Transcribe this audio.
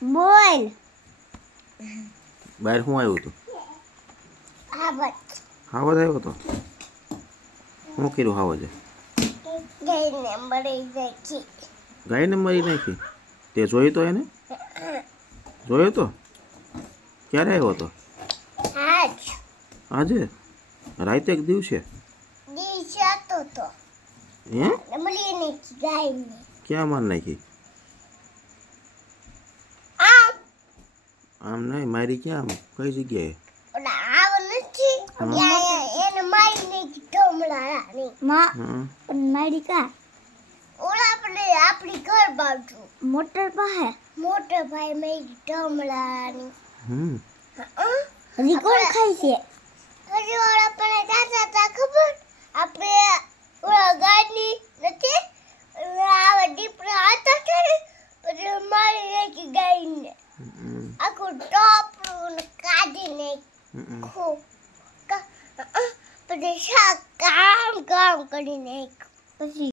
બોલ. બહાર શું આવ્યું હતું? આવત. હાવજ આવ્યો હતો. શું કર્યું હાવજે? ગાયને મરી નાખી. ગાયને મારી નાખી? તે જોયું તો એને? જોયો તો? ક્યારે આવ્યો હતો? આજ આજે? રાતે એક દિવસે? દિવસે હતો તો. હે? મરી નાખી ગાયને. ક્યાં માર નાખી? આમ આમ નહીં, મારી ક્યાં? આમ કઈ જગ્યાએ? ઓલા આવ નથી. એને મારી નાખી ઢોમલાની. માં હા. પણ મારી કા? ઓલા આપણે આપણી ઘર બાજુ મોટર પાસે. મોટર ભાઈ મેરી ઢોમલાની. હજી કોણ ખાય છે? હજી ઓલા પણ દાદા તા ખબર? આપણે ઓલા ગાડી નથી આવા દીપડા હતા ત્યારે પછી મારી નાખી ગાયને. આખું ટોપરું કાઢી નાખ્યું. પછી શાક કામ કરી નાખ્યું. પછી